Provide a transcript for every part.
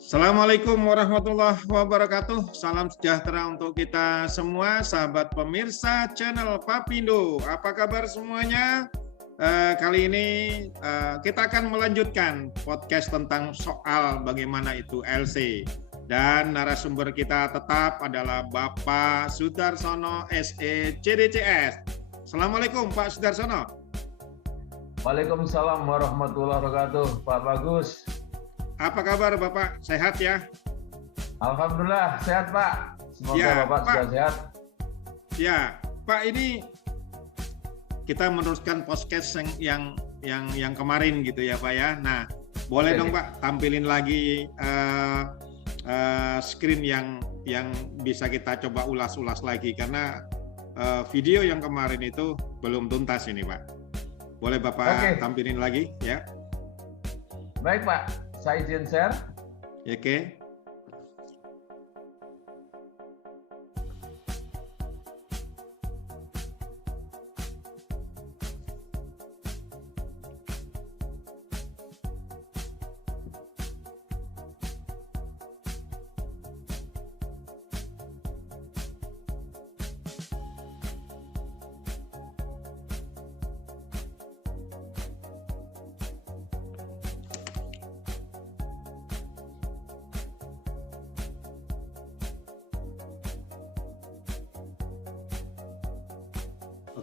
Assalamualaikum warahmatullahi wabarakatuh. Salam sejahtera untuk kita semua, sahabat pemirsa channel Papindo. Apa kabar semuanya? Kali ini kita akan melanjutkan podcast tentang soal bagaimana itu LC. Dan narasumber kita tetap adalah Bapak Sudarsono SE CDCS. Assalamualaikum Pak Sudarsono. Waalaikumsalam warahmatullahi wabarakatuh, Pak Bagus. Apa kabar Bapak? Sehat ya? Alhamdulillah sehat Pak. Semoga ya, Bapak juga sehat. Ya, Pak, ini kita meneruskan podcast yang kemarin gitu ya Pak ya. Nah, boleh dong Pak tampilin lagi screen yang bisa kita coba ulas-ulas lagi karena video yang kemarin itu belum tuntas ini Pak. Boleh Bapak tampilin lagi ya? Baik Pak, saya izin share. Oke.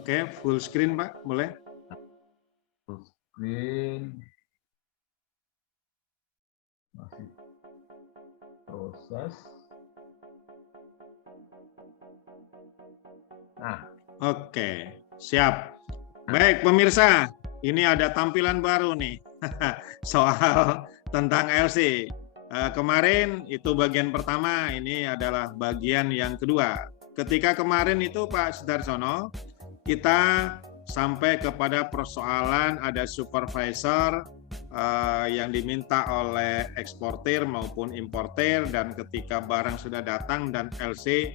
Oke, full screen Pak, boleh? Full screen. Masih proses. Nah. Oke, siap. Baik pemirsa, ini ada tampilan baru nih. Soal tentang LC. Kemarin itu bagian pertama, ini adalah bagian yang kedua. Ketika kemarin itu Pak Sudarsono, kita sampai kepada persoalan ada supervisor yang diminta oleh eksportir maupun importir, dan ketika barang sudah datang dan LC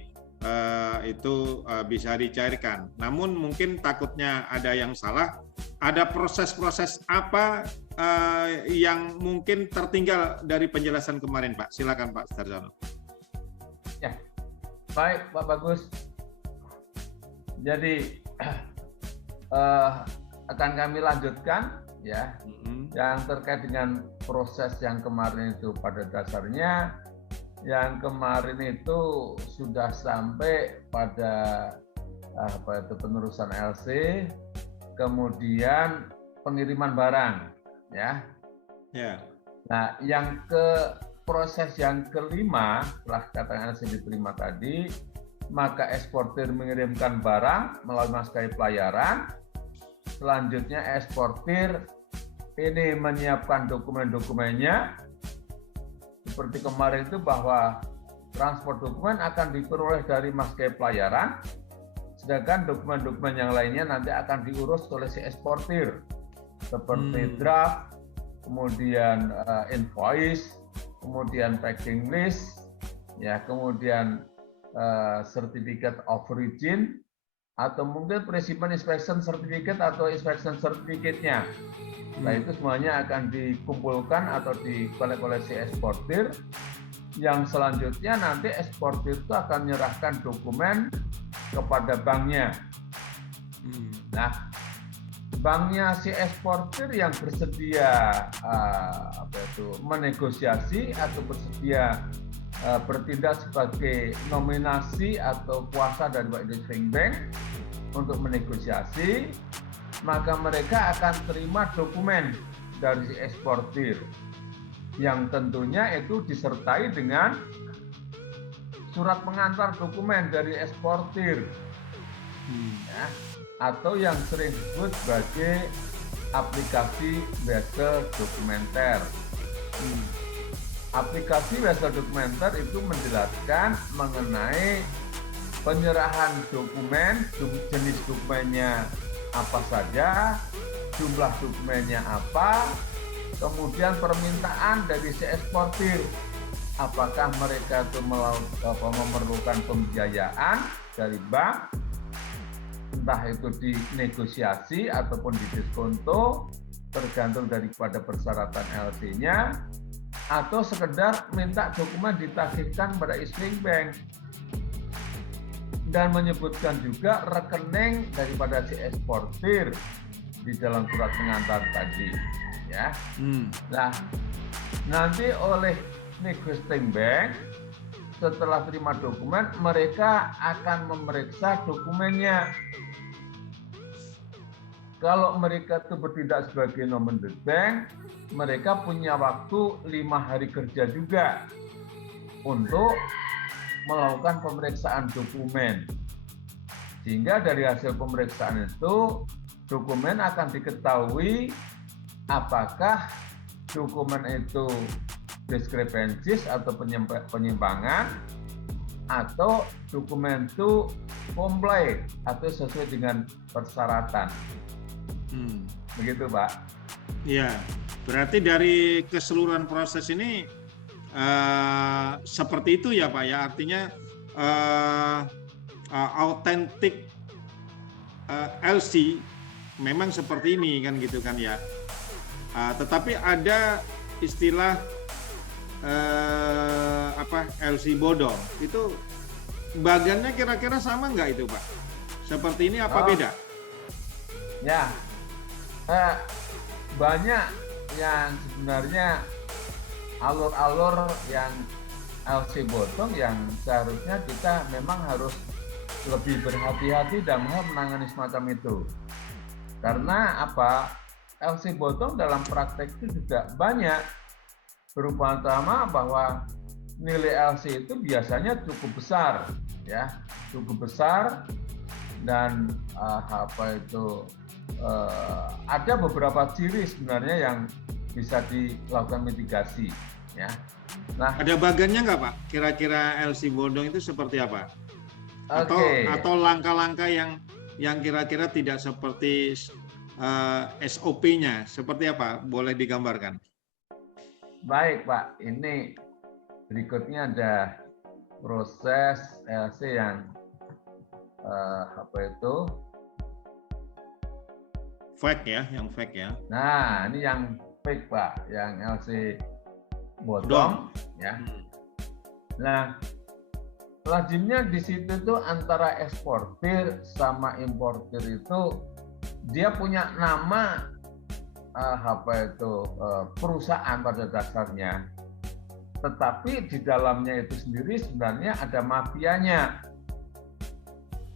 itu bisa dicairkan. Namun mungkin takutnya ada yang salah, ada proses-proses apa yang mungkin tertinggal dari penjelasan kemarin Pak? Silakan Pak Sudarsono. Ya, baik Pak Bagus. Jadi akan kami lanjutkan ya, yang terkait dengan proses yang kemarin itu. Pada dasarnya yang kemarin itu sudah sampai pada penerusan LC, kemudian pengiriman barang ya. Nah, yang proses yang kelima setelah katakan LC diterima tadi, maka eksportir mengirimkan barang melalui maskapai pelayaran. Selanjutnya eksportir ini menyiapkan dokumen-dokumennya. Seperti kemarin itu bahwa transport dokumen akan diperoleh dari maskapai pelayaran, sedangkan dokumen-dokumen yang lainnya nanti akan diurus oleh si eksportir, seperti draft, kemudian invoice, kemudian packing list, ya, kemudian certificate of origin, atau mungkin precipient inspection certificate atau inspection certificate-nya. Nah, itu semuanya akan dikumpulkan atau dikolek oleh si eksportir, yang selanjutnya nanti eksportir itu akan menyerahkan dokumen kepada banknya. Nah, banknya si eksportir yang bersedia menegosiasi atau bersedia bertindak sebagai nominasi atau kuasa dari Bank Indonesia Bank untuk menegosiasi, maka mereka akan terima dokumen dari si eksportir yang tentunya itu disertai dengan surat pengantar dokumen dari eksportir, ya, atau yang sering disebut sebagai aplikasi vessel dokumenter. Aplikasi vessel dokumenter itu menjelaskan mengenai penyerahan dokumen, jenis dokumennya apa saja, jumlah dokumennya apa, kemudian permintaan dari si eksportir, apakah mereka itu memerlukan pembiayaan dari bank, entah itu dinegosiasi ataupun didiskonto, tergantung daripada persyaratan LC-nya. atau sekedar minta dokumen ditagihkan pada issuing bank dan menyebutkan juga rekening daripada si eksportir di dalam surat pengantar tadi, ya. Nah, nanti oleh negotiating bank setelah terima dokumen, mereka akan memeriksa dokumennya. Kalau mereka itu bertindak sebagai nominate bank, mereka punya waktu 5 hari kerja juga untuk melakukan pemeriksaan dokumen. Sehingga dari hasil pemeriksaan itu, dokumen akan diketahui apakah dokumen itu diskrepensis atau penyimpangan, atau dokumen itu comply atau sesuai dengan persyaratan. Begitu, Pak. Ya, berarti dari keseluruhan proses ini seperti itu ya, Pak ya. Artinya authentic LC memang seperti ini kan gitu kan ya. Tetapi ada istilah LC bodong. Itu bagannya kira-kira sama nggak itu, Pak? Seperti ini apa beda? Ya, banyak yang sebenarnya alur-alur yang LC bodong yang seharusnya kita memang harus lebih berhati-hati dalam hal menangani semacam itu. Karena apa? LC bodong dalam praktek itu juga banyak. Berupa utama bahwa nilai LC itu biasanya cukup besar, ya, cukup besar, dan ada beberapa ciri sebenarnya yang bisa dilakukan mitigasi, ya. Nah, ada bagannya nggak, Pak? Kira-kira LC bodong itu seperti apa? Atau langkah-langkah yang kira-kira tidak seperti SOP-nya, seperti apa? Boleh digambarkan? Baik, Pak. Ini berikutnya ada proses LC yang fake ya, yang fake ya. Nah, ini yang fake, Pak, yang LC bodong, ya. Nah, lazimnya di situ tuh antara eksportir sama importir itu dia punya nama perusahaan pada dasarnya, tetapi di dalamnya itu sendiri sebenarnya ada mafianya,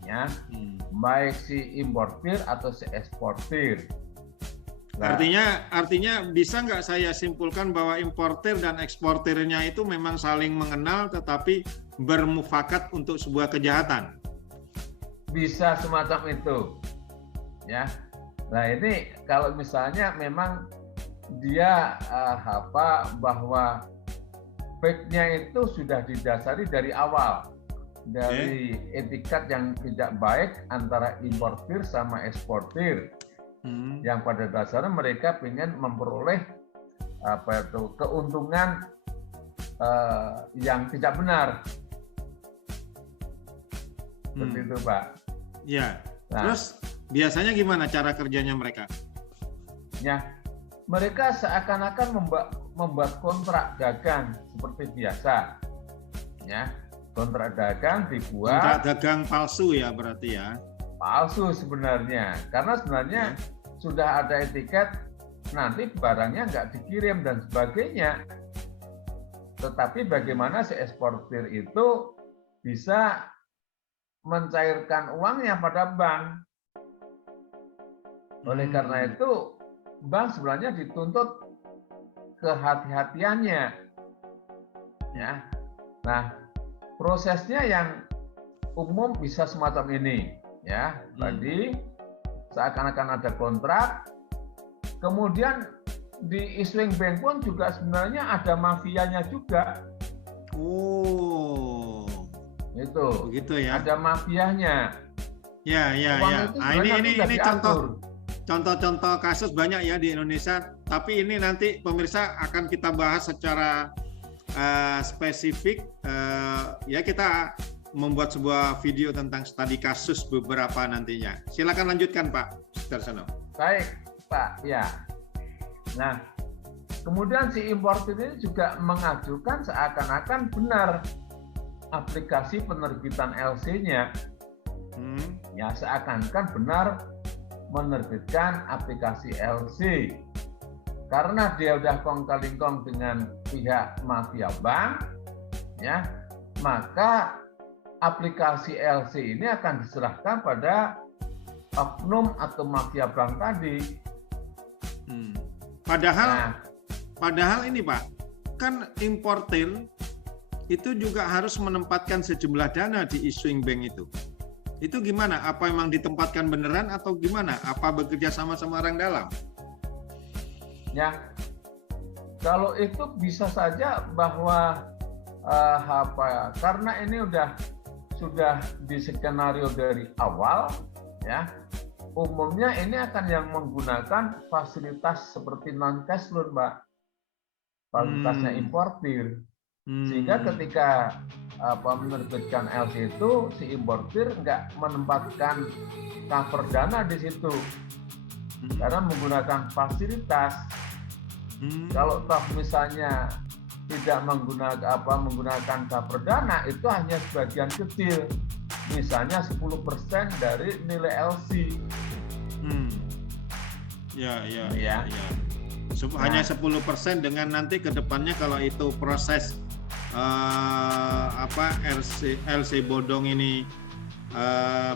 ya, baik si importir atau si eksportir. Nah, artinya bisa nggak saya simpulkan bahwa importir dan eksportirnya itu memang saling mengenal tetapi bermufakat untuk sebuah kejahatan? Bisa semacam itu, ya. Nah, ini kalau misalnya memang dia bahwa fake-nya itu sudah didasari dari awal dari etikat yang tidak baik antara importir sama eksportir, yang pada dasarnya mereka ingin memperoleh keuntungan yang tidak benar. Seperti itu, Pak. Ya. Nah, terus biasanya gimana cara kerjanya mereka? Ya, mereka seakan-akan membuat kontrak dagang seperti biasa. Ya, kontrak dagang dibuat. Kontrak dagang palsu ya berarti ya? Palsu sebenarnya, karena sebenarnya sudah ada etiket nanti barangnya nggak dikirim dan sebagainya. Tetapi bagaimana si eksportir itu bisa mencairkan uangnya pada bank? Oleh karena itu, bank sebenarnya dituntut kehati-hatiannya, ya. Nah, prosesnya yang umum bisa semacam ini, ya. Tadi seakan-akan ada kontrak, kemudian di issuing bank pun juga sebenarnya ada mafianya juga. Oh, itu. Begitu ya. Ada mafianya. Ya. Ini contoh-contoh kasus banyak ya di Indonesia. Tapi ini nanti pemirsa akan kita bahas secara spesifik. Ya, kita membuat sebuah video tentang studi kasus beberapa nantinya. Silakan lanjutkan, Pak Sudarsono. Baik, Pak. Ya. Nah, kemudian si importir ini juga mengajukan seakan-akan benar aplikasi penerbitan LC-nya. Ya, seakan-akan benar menerbitkan aplikasi LC. Karena dia udah kong-kali-kong dengan pihak mafia bank, ya, maka aplikasi LC ini akan diserahkan pada oknum atau mafia bank tadi. Padahal ini Pak, kan importir itu juga harus menempatkan sejumlah dana di issuing bank itu. Itu gimana? Apa memang ditempatkan beneran atau gimana? Apa bekerja sama orang dalam? Ya, kalau itu bisa saja bahwa karena ini sudah di skenario dari awal, ya, umumnya ini akan yang menggunakan fasilitas seperti non cash loan, Pak, fasilitasnya importir. Sehingga ketika menerbitkan LC itu, si importir nggak menempatkan cover dana di situ, karena menggunakan fasilitas. Kalau toh misalnya tidak menggunakan cover dana, itu hanya sebagian kecil, misalnya 10% dari nilai LC. Hanya 10% dengan nanti ke depannya kalau itu proses LC bodong ini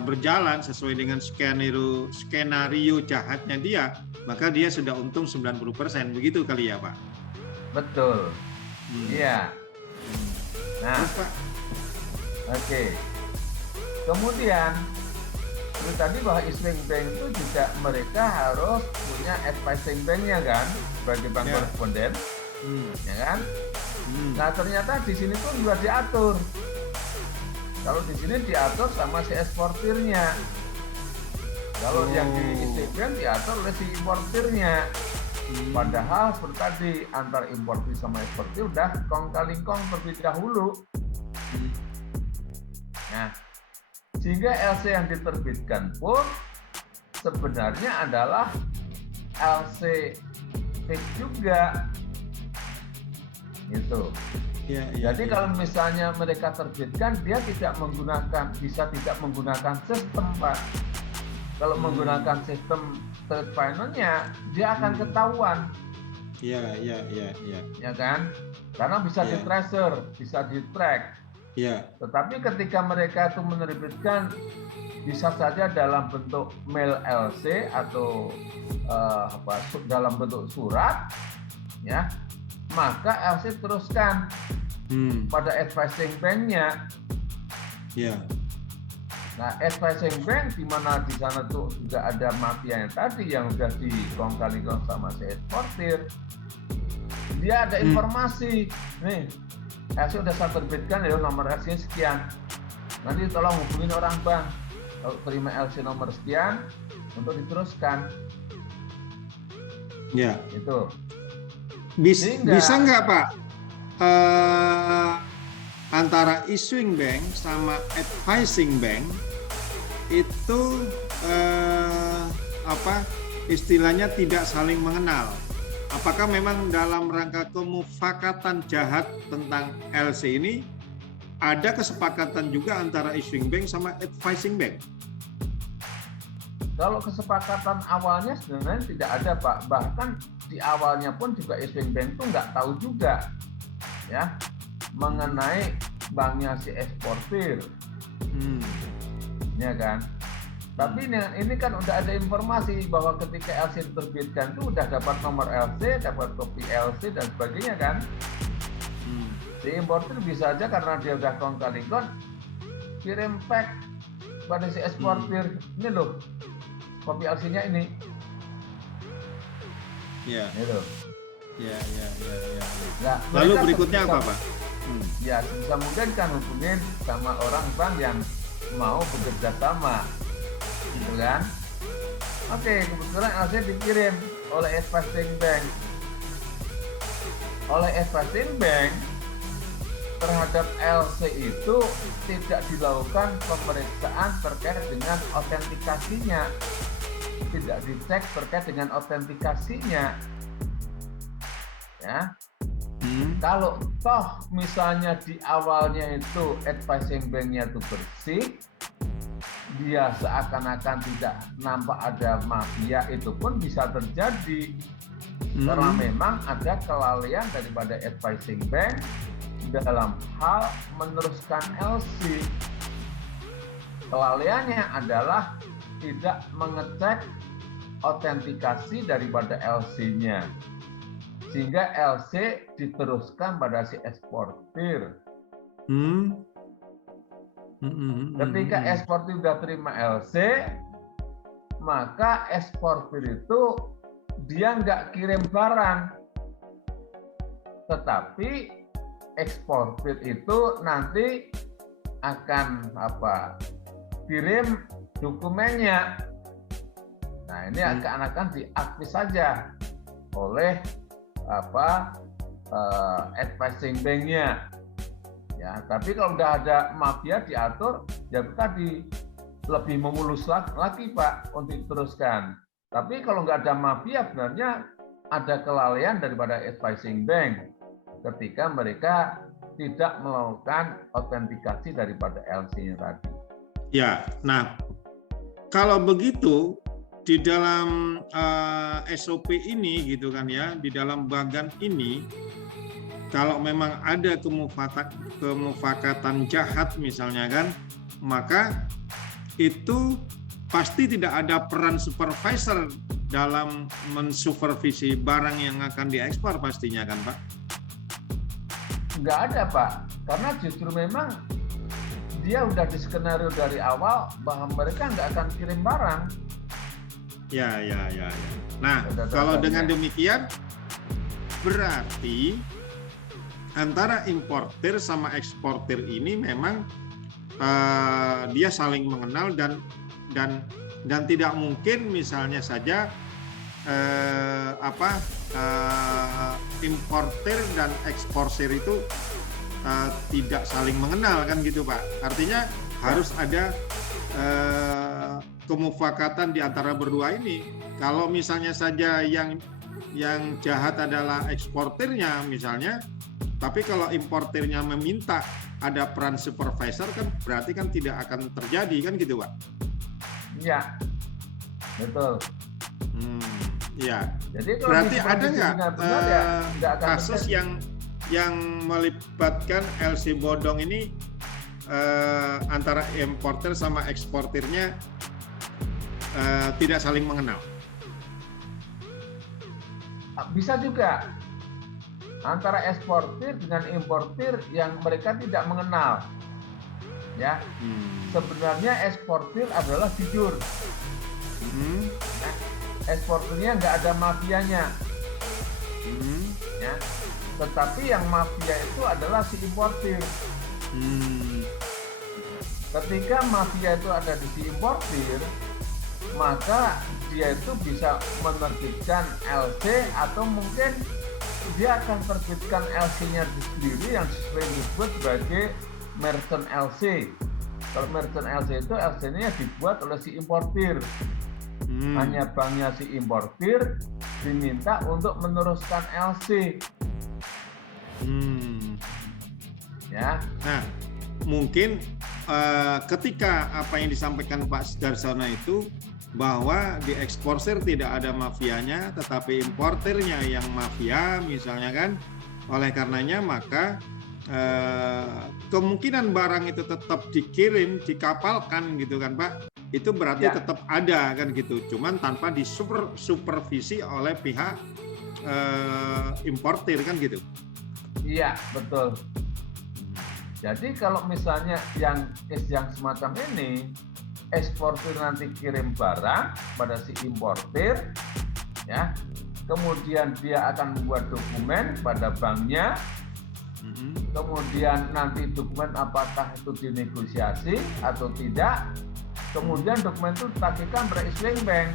berjalan sesuai dengan skenario jahatnya dia, maka dia sudah untung 90%, begitu kali ya Pak? Betul. Iya. Nah, oke. Kemudian tadi bahwa issuing bank itu juga mereka harus punya advising banknya kan, sebagai bank koresponden, ya kan? Nah, ternyata di sini tuh juga diatur. Kalau di sini diatur sama si eksportirnya. Kalau yang di issuing bank diatur oleh si importirnya. Padahal seperti tadi, antar importir sama eksportir udah kong-kali-kong terlebih dahulu. Nah, sehingga LC yang diterbitkan pun sebenarnya adalah LC fake juga. Gitu. Jadi kalau misalnya mereka terbitkan, dia bisa tidak menggunakan sistem, Pak. Kalau menggunakan sistem trade finance-nya, dia akan ketahuan. Ya kan? Karena bisa di-tracer, bisa di-track. Tetapi ketika mereka itu menerbitkan, bisa saja dalam bentuk mail LC atau dalam bentuk surat, ya, maka LC teruskan pada advising bank-nya. Nah, advising bank di mana di sana tuh juga ada mafia yang tadi yang udah dikong-kali-kong sama si eksportir. Dia ada informasi, nih, LC udah saya terbitkan ya, nomor LC sekian. Nanti tolong hubungin orang bank kalau terima LC nomor sekian untuk diteruskan. Itu. Bisa nggak Pak antara issuing bank sama advising bank itu istilahnya tidak saling mengenal? Apakah memang dalam rangka kemufakatan jahat tentang LC ini ada kesepakatan juga antara issuing bank sama advising bank? Kalau kesepakatan awalnya sebenarnya tidak ada, Pak. Bahkan di awalnya pun juga issuing bank itu nggak tahu juga, ya, mengenai banknya si eksportir, ya kan. Tapi ini kan udah ada informasi bahwa ketika LC diterbitkan itu udah dapat nomor LC, dapat kopi LC dan sebagainya kan. Si importir bisa aja karena dia udah kong-kali-kong kirim fax pada si eksportir, ini loh kopi LC-nya ini. Itu. Nah, lalu berikutnya apa, Pak? Ya, sebisa mungkin kan hubungin sama orang bank yang mau bekerja sama, gitu kan? Oke, kebetulan LC dikirim oleh advising bank. Oleh advising bank terhadap LC itu tidak dilakukan pemeriksaan terkait dengan autentikasinya, tidak dicek terkait dengan autentikasinya. Ya. Kalau toh misalnya di awalnya itu advising bank-nya itu bersih, dia seakan-akan tidak nampak ada mafia, itu pun bisa terjadi. Karena memang ada kelalaian daripada advising bank dalam hal meneruskan LC. Kelalaiannya adalah tidak mengecek autentikasi daripada LC-nya. Sehingga LC diteruskan pada si eksportir. Ketika eksportir sudah terima LC, maka eksportir itu dia nggak kirim barang, tetapi eksportir itu nanti akan kirim dokumennya. Nah, ini akan diakui saja oleh advising bank-nya. Ya, tapi kalau udah ada mafia diatur, ya tadi lebih memulus lagi Pak untuk diteruskan. Tapi kalau nggak ada mafia, sebenarnya ada kelalaian daripada advising bank ketika mereka tidak melakukan autentikasi daripada LC-nya tadi. Ya, nah kalau begitu di dalam SOP ini gitu kan ya, di dalam bagan ini, kalau memang ada kemufakatan jahat misalnya kan, maka itu pasti tidak ada peran supervisor dalam mensupervisi barang yang akan diekspor pastinya kan Pak? Nggak ada Pak, karena justru memang dia udah di skenario dari awal bahwa mereka nggak akan kirim barang. Ya. Nah, kalau dengan demikian berarti antara importir sama eksportir ini memang dia saling mengenal dan tidak mungkin misalnya saja importir dan eksportir itu tidak saling mengenal kan gitu Pak. Artinya harus ada kemufakatan di antara berdua ini. Kalau misalnya saja yang jahat adalah eksportirnya misalnya, tapi kalau importirnya meminta ada peran supervisor kan berarti kan tidak akan terjadi kan gitu Pak? Iya, betul. Ya. Jadi berarti ada nggak kasus yang melibatkan LC bodong ini antara importer sama eksportirnya tidak saling mengenal? Bisa juga antara eksportir dengan importir yang mereka tidak mengenal. Ya, sebenarnya eksportir adalah jujur. Eksportirnya nggak ada mafianya. Ya, tetapi yang mafia itu adalah si importir. Ketika mafia itu ada di si importir, maka dia itu bisa menerbitkan LC atau mungkin dia akan terbitkan LC-nya sendiri yang sering disebut sebagai merchant LC. Kalau merchant LC itu LC-nya dibuat oleh si importir. Hanya banknya si importir diminta untuk meneruskan LC. Ya. Nah, mungkin ketika apa yang disampaikan Pak Sudarsono itu bahwa di eksportir tidak ada mafianya, tetapi importirnya yang mafia misalnya kan, oleh karenanya maka kemungkinan barang itu tetap dikirim, dikapalkan gitu kan Pak, itu berarti tetap ada kan gitu, cuman tanpa disupervisi oleh pihak importir kan gitu. Iya, betul. Jadi kalau misalnya yang semacam ini, eksportir nanti kirim barang pada si importir, ya, kemudian dia akan membuat dokumen pada banknya, kemudian nanti dokumen apakah itu dinegosiasi atau tidak, kemudian dokumen itu ditagihkan pada issuing bank.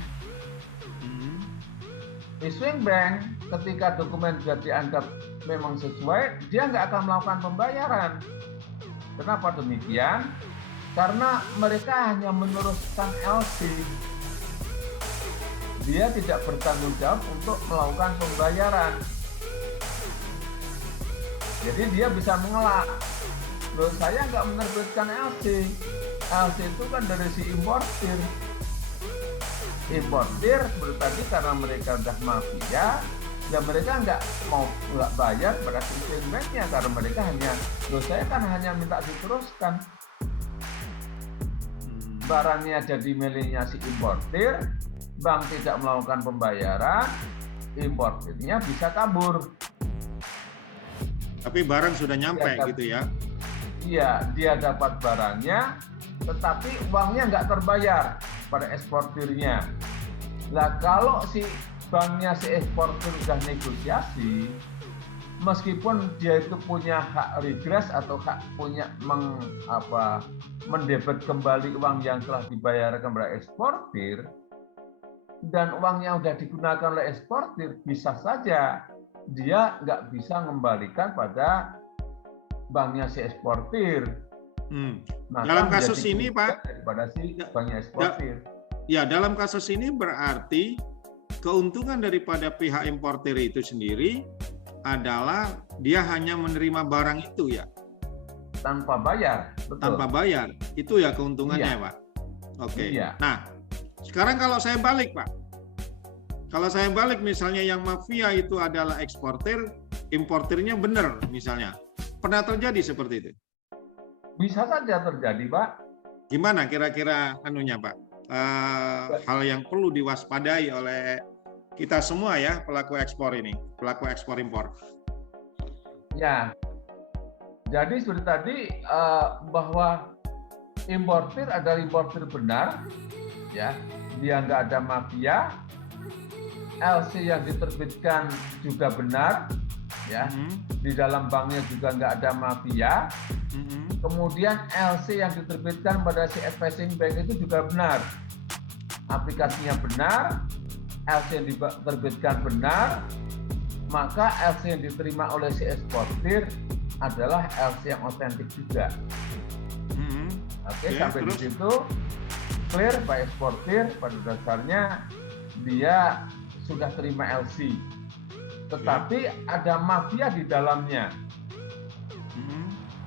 Issuing bank ketika dokumen sudah dianggap memang sesuai, dia nggak akan melakukan pembayaran. Kenapa demikian? Karena mereka hanya meneruskan LC. Dia tidak bertanggung jawab untuk melakukan pembayaran. Jadi dia bisa mengelak. Loh, saya nggak menerbitkan LC. LC itu kan dari si importir. Importir berarti karena mereka udah mafia, dan mereka nggak bayar pada sistem banknya karena mereka hanya, loh saya kan hanya minta diteruskan. Barangnya jadi miliknya si importir, bank tidak melakukan pembayaran, importirnya bisa kabur. Tapi barang sudah nyampe gitu ya? Iya, dia dapat barangnya, tetapi uangnya nggak terbayar pada eksportirnya. Nah, kalau si banknya si eksportir sudah negosiasi, meskipun dia itu punya hak regress atau hak punya mendebet kembali uang yang telah dibayarkan pada eksportir, dan uangnya sudah digunakan oleh eksportir, bisa saja dia nggak bisa mengembalikan pada banknya si eksportir. Dalam kasus ini, Pak, daripada si banknya eksportir. Ya, dalam kasus ini berarti keuntungan daripada pihak importir itu sendiri adalah dia hanya menerima barang itu ya? Tanpa bayar. Betul. Tanpa bayar. Itu ya keuntungannya, iya. Pak? Oke. Iya. Nah, sekarang kalau saya balik, Pak. Kalau saya balik misalnya yang mafia itu adalah eksportir, importirnya benar misalnya. Pernah terjadi seperti itu? Bisa saja terjadi, Pak. Gimana kira-kira anunya, Pak? Hal yang perlu diwaspadai oleh kita semua ya, pelaku ekspor ini, pelaku ekspor impor. Ya, jadi seperti tadi bahwa importir adalah importir benar, ya, dia nggak ada mafia, LC yang diterbitkan juga benar, ya, di dalam banknya juga nggak ada mafia. Kemudian LC yang diterbitkan pada si advising bank itu juga benar, aplikasinya benar, LC yang diterbitkan benar, maka LC yang diterima oleh si eksportir adalah LC yang otentik juga. Oke, sampai di situ clear, Pak eksportir pada dasarnya dia sudah terima LC, tetapi ada mafia di dalamnya.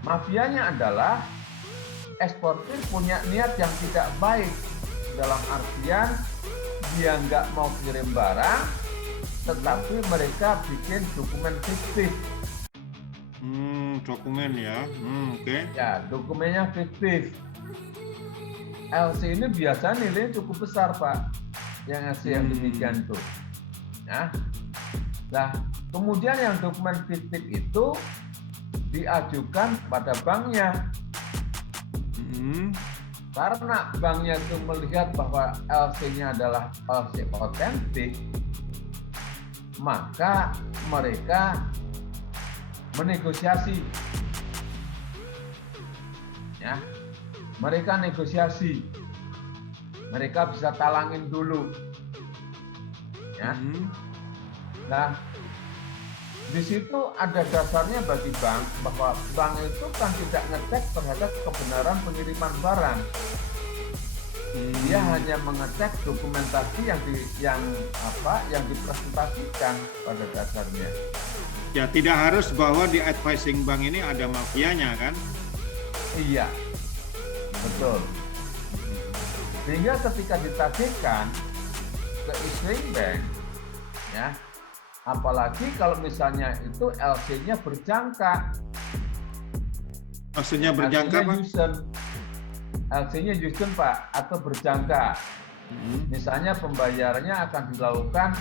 Mafianya adalah eksportir punya niat yang tidak baik, dalam artian dia nggak mau kirim barang, tetapi mereka bikin dokumen fiktif. Dokumen ya, oke. Ya, dokumennya fiktif. LC ini biasanya nilainya cukup besar, Pak, yang LC yang demikian itu. Ya. Nah, kemudian yang dokumen fiktif itu diajukan pada banknya. Karena banknya itu melihat bahwa LC-nya adalah LC otentik, maka mereka menegosiasi. Ya, mereka negosiasi. Mereka bisa talangin dulu. Ya. Nah, di situ ada dasarnya bagi bank bahwa bank itu kan tidak ngecek terhadap kebenaran pengiriman barang. Dia hanya mengecek dokumentasi yang dipresentasikan pada dasarnya. Ya, tidak harus bahwa di advising bank ini ada mafianya kan? Iya, betul. Sehingga ketika ditagihkan ke issuing bank, ya, apalagi kalau misalnya itu LC-nya berjangka. Maksudnya berjangka, Pak? LC-nya Houston, Pak, atau berjangka. Misalnya pembayarannya akan dilakukan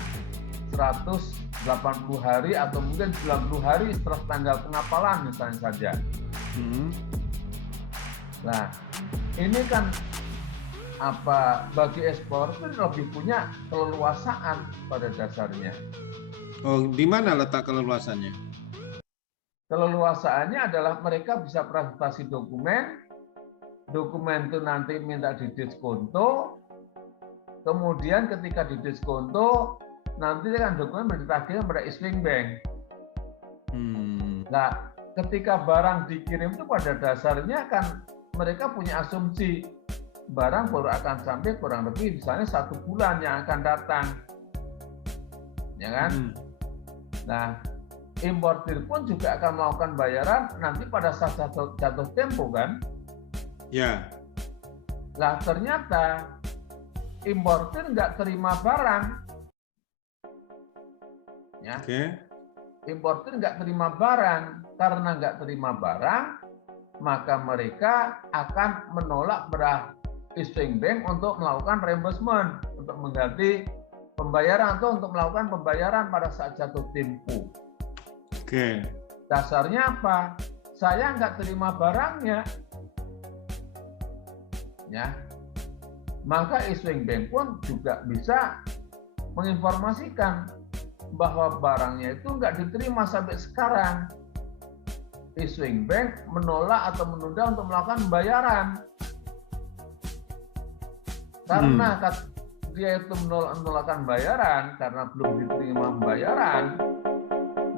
180 hari atau mungkin 90 hari setelah tanggal pengapalan misalnya saja. Nah, ini kan bagi eksportir lebih punya keleluasaan pada dasarnya. Oh, di mana letak keleluasannya? Keleluasaannya adalah mereka bisa presentasi dokumen itu nanti minta didiskonto, kemudian ketika didiskonto, nanti kan dokumen ditagihkan pada issuing bank. Nah, ketika barang dikirim itu pada dasarnya kan mereka punya asumsi barang baru akan sampai kurang lebih misalnya 1 bulan yang akan datang, ya kan? Nah, importir pun juga akan melakukan bayaran nanti pada saat jatuh tempo kan. Ya. Lah ternyata importir nggak terima barang. Ya. Oke. Importir nggak terima barang. Karena nggak terima barang, maka mereka akan menolak pada issuing bank untuk melakukan reimbursement, untuk mengganti pembayaran atau untuk melakukan pembayaran pada saat jatuh tempo. Oke. Dasarnya apa? Saya nggak terima barangnya. Ya. Maka issuing bank pun juga bisa menginformasikan bahwa barangnya itu nggak diterima sampai sekarang. Issuing bank menolak atau menunda untuk melakukan pembayaran. Karena dia itu menolakkan bayaran karena belum diterima pembayaran,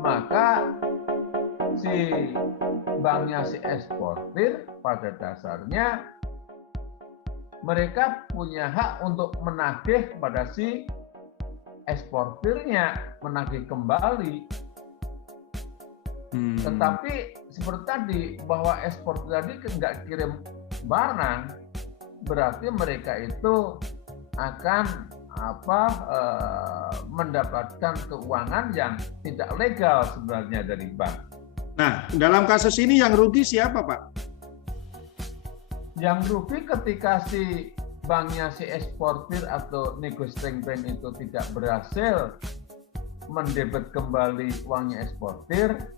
maka si banknya si eksportir pada dasarnya mereka punya hak untuk menagih pada si eksportirnya, menagih kembali. Tetapi seperti tadi bahwa eksportir tadi nggak kirim barang, berarti mereka itu akan mendapatkan keuangan yang tidak legal sebenarnya dari bank. Nah, dalam kasus ini yang rugi siapa, Pak? Yang rugi ketika si banknya si eksportir atau negotiating bank itu tidak berhasil mendebet kembali uangnya eksportir,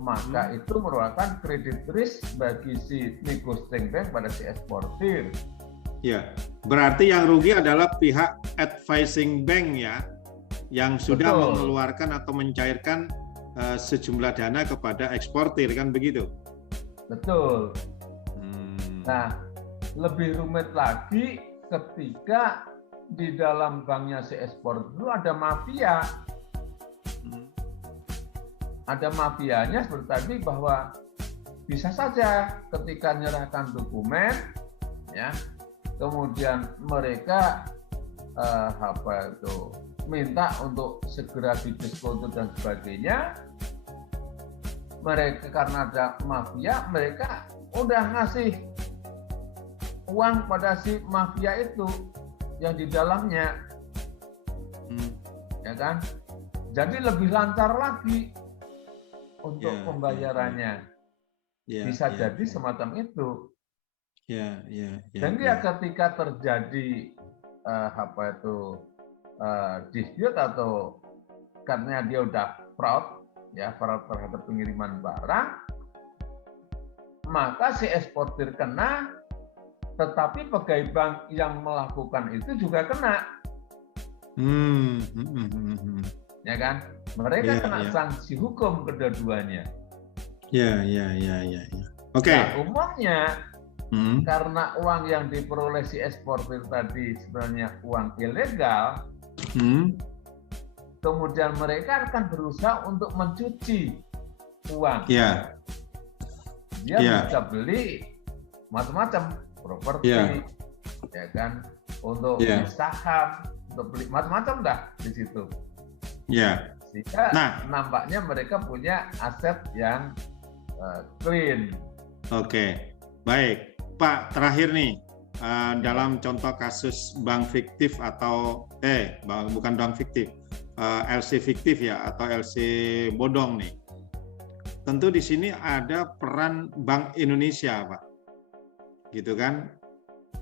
maka itu merupakan credit risk bagi si negotiating bank pada si eksportir. Ya, berarti yang rugi adalah pihak advising bank ya, yang sudah mengeluarkan atau mencairkan sejumlah dana kepada eksportir, kan begitu? Betul. Nah, lebih rumit lagi ketika di dalam banknya si eksportir itu ada mafia. Ada mafianya seperti tadi bahwa bisa saja ketika menyerahkan dokumen, ya, kemudian mereka minta untuk segera didiskonto dan sebagainya. Mereka karena ada mafia, mereka udah ngasih uang pada si mafia itu yang di dalamnya, ya kan? Jadi lebih lancar lagi untuk pembayarannya. Bisa jadi semacam itu. Dan dia ketika terjadi dispute atau karena dia udah fraud, ya fraud terhadap pengiriman barang, maka si eksportir kena, tetapi pegawai bank yang melakukan itu juga kena. Ya kan? Mereka kena sanksi hukum kedua-duanya. Oke. Nah, umumnya karena uang yang diperoleh si eksportir tadi sebenarnya uang ilegal, kemudian mereka akan berusaha untuk mencuci uang. Dia bisa beli macam-macam properti, ya kan, untuk beli saham, untuk beli macam-macam dah di situ. Sehingga nampaknya mereka punya aset yang clean. Oke, baik. Pak, terakhir nih, dalam contoh kasus bank fiktif atau bukan bank fiktif, LC fiktif ya, atau LC bodong nih. Tentu di sini ada peran Bank Indonesia, Pak. Gitu kan?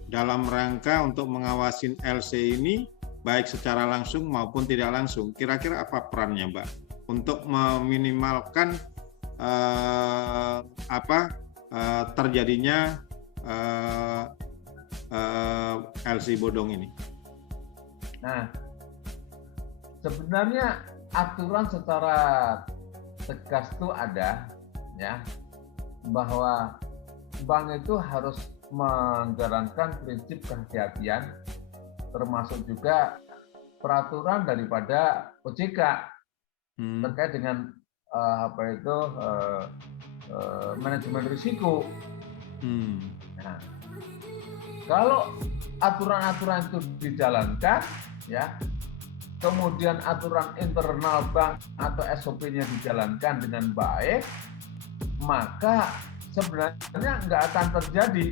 Dalam rangka untuk mengawasin LC ini, baik secara langsung maupun tidak langsung. Kira-kira apa perannya, Mbak? Untuk meminimalkan terjadinya LC bodong ini. Nah, sebenarnya aturan secara tegas itu ada, ya, bahwa bank itu harus menjalankan prinsip kehati-hatian, termasuk juga peraturan daripada OJK terkait dengan manajemen risiko. Nah, kalau aturan-aturan itu dijalankan, ya, kemudian aturan internal bank atau SOP-nya dijalankan dengan baik, maka sebenarnya nggak akan terjadi,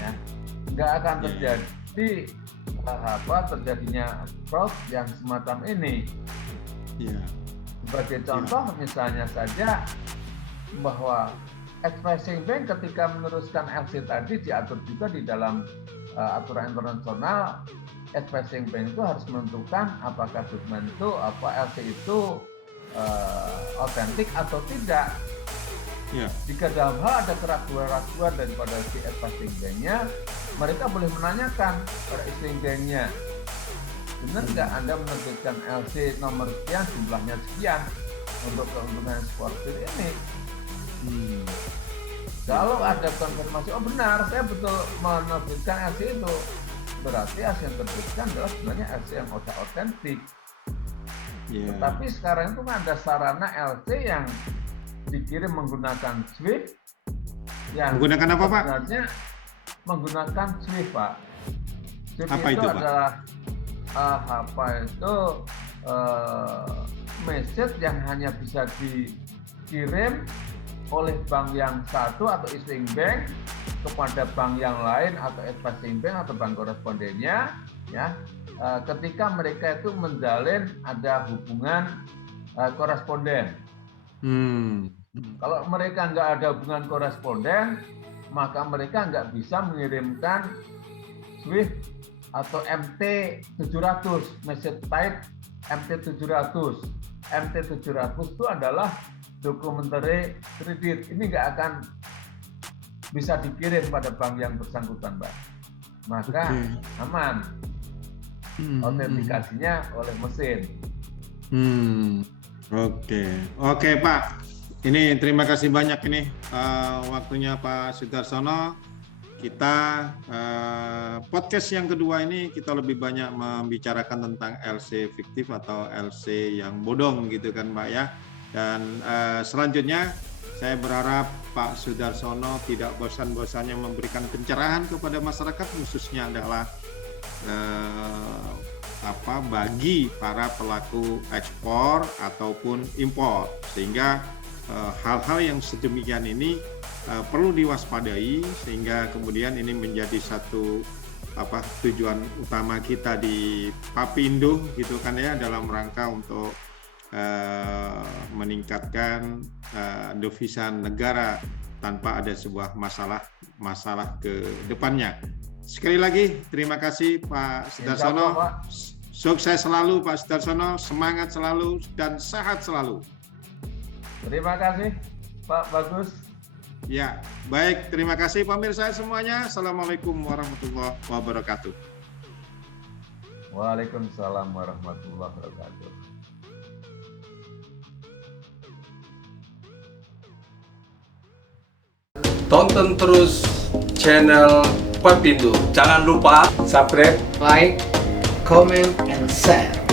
ya, nggak akan terjadi terjadinya fraud yang semacam ini. Sebagai contoh, misalnya saja bahwa Expressing Bank ketika meneruskan LC tadi diatur juga di dalam aturan internasional. Expressing Bank itu harus menentukan apakah dokumen itu, LC itu otentik atau tidak. Jika dalam hal ada keraguan-keraguan daripada si Expressing Bank-nya, mereka boleh menanyakan pada Expressing Bank-nya, benar nggak Anda menerbitkan LC nomor sekian, jumlahnya sekian untuk keuntungan seperti ini? Kalau ada konfirmasi, oh benar, saya betul menerbitkan LC itu, berarti LC yang terbitkan adalah sebenarnya LC yang sudah otentik. Tetapi sekarang itu ada sarana LC yang dikirim menggunakan SWIFT, yang menggunakan apa, Pak? Sebenarnya menggunakan SWIFT, Pak. SWIFT apa itu adalah message yang hanya bisa dikirim oleh bank yang satu atau issuing bank kepada bank yang lain atau expressing bank atau bank korespondennya, ya, ketika mereka itu menjalin ada hubungan koresponden. Kalau mereka nggak ada hubungan koresponden, maka mereka nggak bisa mengirimkan SWIFT atau MT700, message type MT700. MT700 itu adalah dokumentari kredit. Ini nggak akan bisa dikirim pada bank yang bersangkutan, Mbak. Maka aman. Autentikasinya oleh mesin. Oke, Pak. Ini terima kasih banyak ini waktunya Pak Sudarsono. Kita podcast yang kedua ini kita lebih banyak membicarakan tentang LC fiktif atau LC yang bodong gitu kan, Pak ya. Dan selanjutnya saya berharap Pak Sudarsono tidak bosan-bosannya memberikan pencerahan kepada masyarakat, khususnya adalah bagi para pelaku ekspor ataupun impor, sehingga hal-hal yang sedemikian ini perlu diwaspadai, sehingga kemudian ini menjadi satu tujuan utama kita di Papindo gitu kan ya, dalam rangka untuk meningkatkan devisa negara tanpa ada sebuah masalah ke depannya. Sekali lagi terima kasih Pak Sudarsono. Sukses selalu Pak Sudarsono, semangat selalu dan sehat selalu. Terima kasih Pak Bagus. Ya, baik, terima kasih pemirsa semuanya. Assalamualaikum warahmatullahi wabarakatuh. Waalaikumsalam warahmatullahi wabarakatuh. Tonton terus channel Papindo. Jangan lupa subscribe, like, comment, and share.